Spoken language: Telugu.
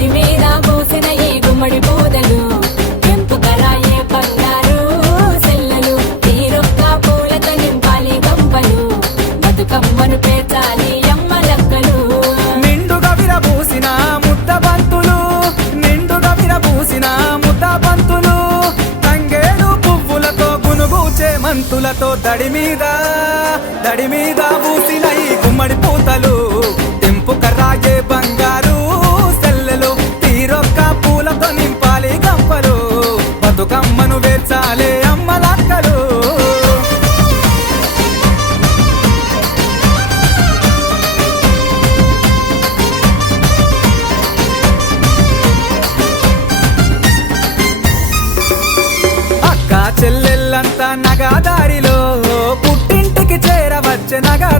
దడి మీద పూసిన ఈ గుమ్మడి పూతలు పెంపుకరాయే బంగారు సెల్లలు తీరొక్క పూలతో నింపాలి గంపలు బతుకమ్మను పేర్చాలి అమ్మ లక్కలు నిండుగా విరబూసిన ముద్ద బంతులు నిండుగా విరబూసిన ముద్ద బంతులు తంగేడు పువ్వులతో గునుగూచే మంతులతో దడి మీద పూసిన ఈ గుమ్మడి పూతలు తెంపుకరాయే బంగారు సెల్లెలు తీరొక్క పూలతో నింపాలి గంపలు బతుకమ్మను వేర్చాలే అమ్మ లక్కలు అక్క చెల్లెళ్ళంతా నగాదారిలో పుట్టింటికి చేరవచ్చే నగా